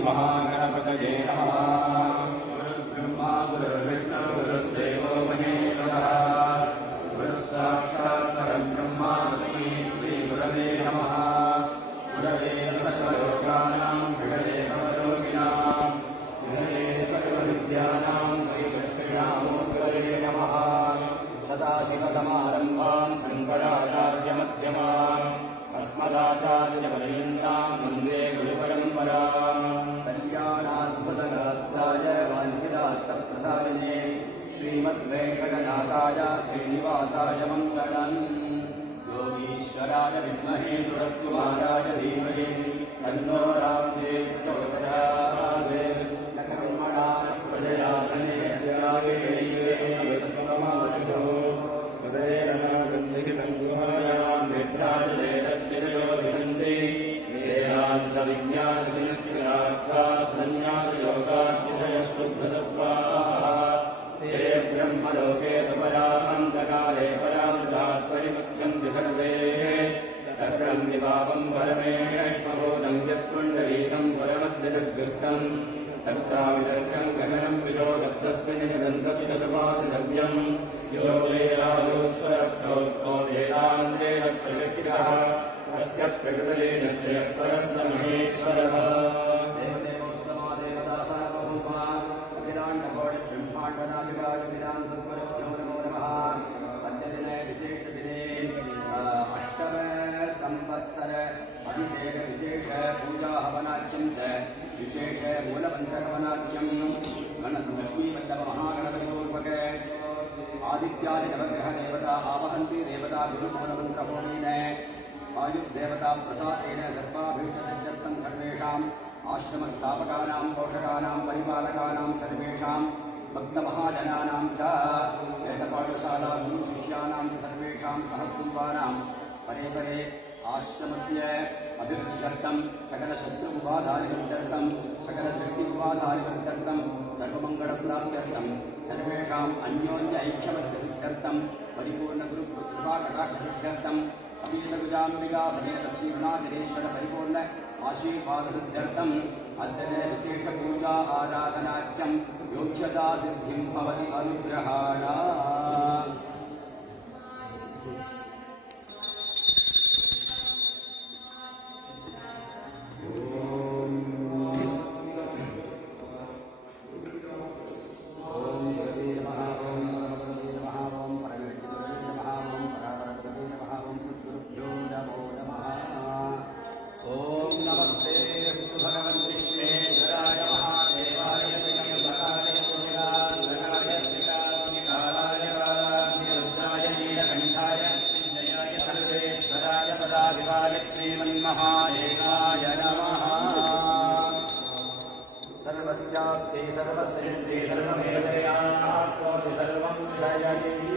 महागणपतये नमः। गुरुर्ब्रह्मा गुरुर्विष्णु गुरुर्देवो महेश्वरः। गुरुस्साक्षात् परब्रह्म तस्मै श्रीगुरवे नमः। गुरवे सर्वलोकानां विषये सर्वरोगिणां विषये सर्वविद्यानां श्रीदक्षिणामूर्तये नमः। सदाशिवसमारम्भां शङ्कराचार्यमध्यमाम् अस्मदाचार्यपर्यन्तां वन्दे गुरुपरम्पराम्। कल्याणाद्भुतगात्राय वाञ्छितार्थप्रसादिने श्रीमद्वेङ्कटनाथाय श्रीनिवासाय मङ्गलम्। योगीश्वराय विद्महे सुरकुमाराय धीमहि तन्नो रामदेव प्रचोदयात्। कर्मणा प्रजया धनेर्यागे ते ब्रह्मलोके तपरान्तकाले परामृतात् परिमुच्यन्ति सर्वे। तत्रं विभावं परमेष्मबोधं यत्पुण्डरीकं परमद्विजगृष्टम् तत्राविदर्भं गगनं विलोकस्तस्मिन् निदन्तस्तदुपासितव्यम्। यो वेदादोस्वरप्रोक्तो वेदान्तेन प्रगतिरः तस्य प्रकृतलीनस्य परस्य महेश्वरः। देवदेवोत्तमा देवता सार्वभौमा अखिलाण्डकोटिब्रह्माण्डनादिकादिविदान् सद्गुरुभ्यो नमो नमः। अद्यदिने विशेषदिने अष्टम संवत्सर अभिषेक विशेष पूजा हवनाख्यं च विशेष मूलमन्त्रहवनाख्यं लक्ष्मीवल्लभ महागणपतिपूर्वक आदित्यादि नवग्रह देवता आवहन्ति देवता गुरुमूलमन्त्रहोमेन आयुर्देवता प्रसादेन सर्वाभीष्टसिद्ध्यर्थं सर्वेषाम् आश्रमस्थापकानां पोषकानां परिपालकानां सर्वेषां भक्तमहाजनानां च वेदपाठशालासु शिष्यानां च सर्वेषां सहकुटुम्बानां परे परे आश्रमस्य अभिवृद्ध्यर्थं सकलशत्रुविबाधानिवृद्ध्यर्थं सकलदृष्टिविबाधानिवृद्ध्यर्थं सर्वमङ्गलप्राप्त्यर्थं सर्वेषाम् अन्योन्य ऐक्यमत्यसिद्ध्यर्थं परिपूर्णगुरुकृपाकटाक्षसिद्ध्यर्थं अमीशगुजाम्बिका समेत श्रीगुणाचलेश्वर परिपूर्ण आशीर्वादसिद्ध्यर्थम् अद्यदिने विशेषपूजा आराधनाख्यं योग्यता सिद्धिं भवति अनुग्रहाण। सर्वस्याप्ते सर्वस्य सर्वमेव सर्वं जयति।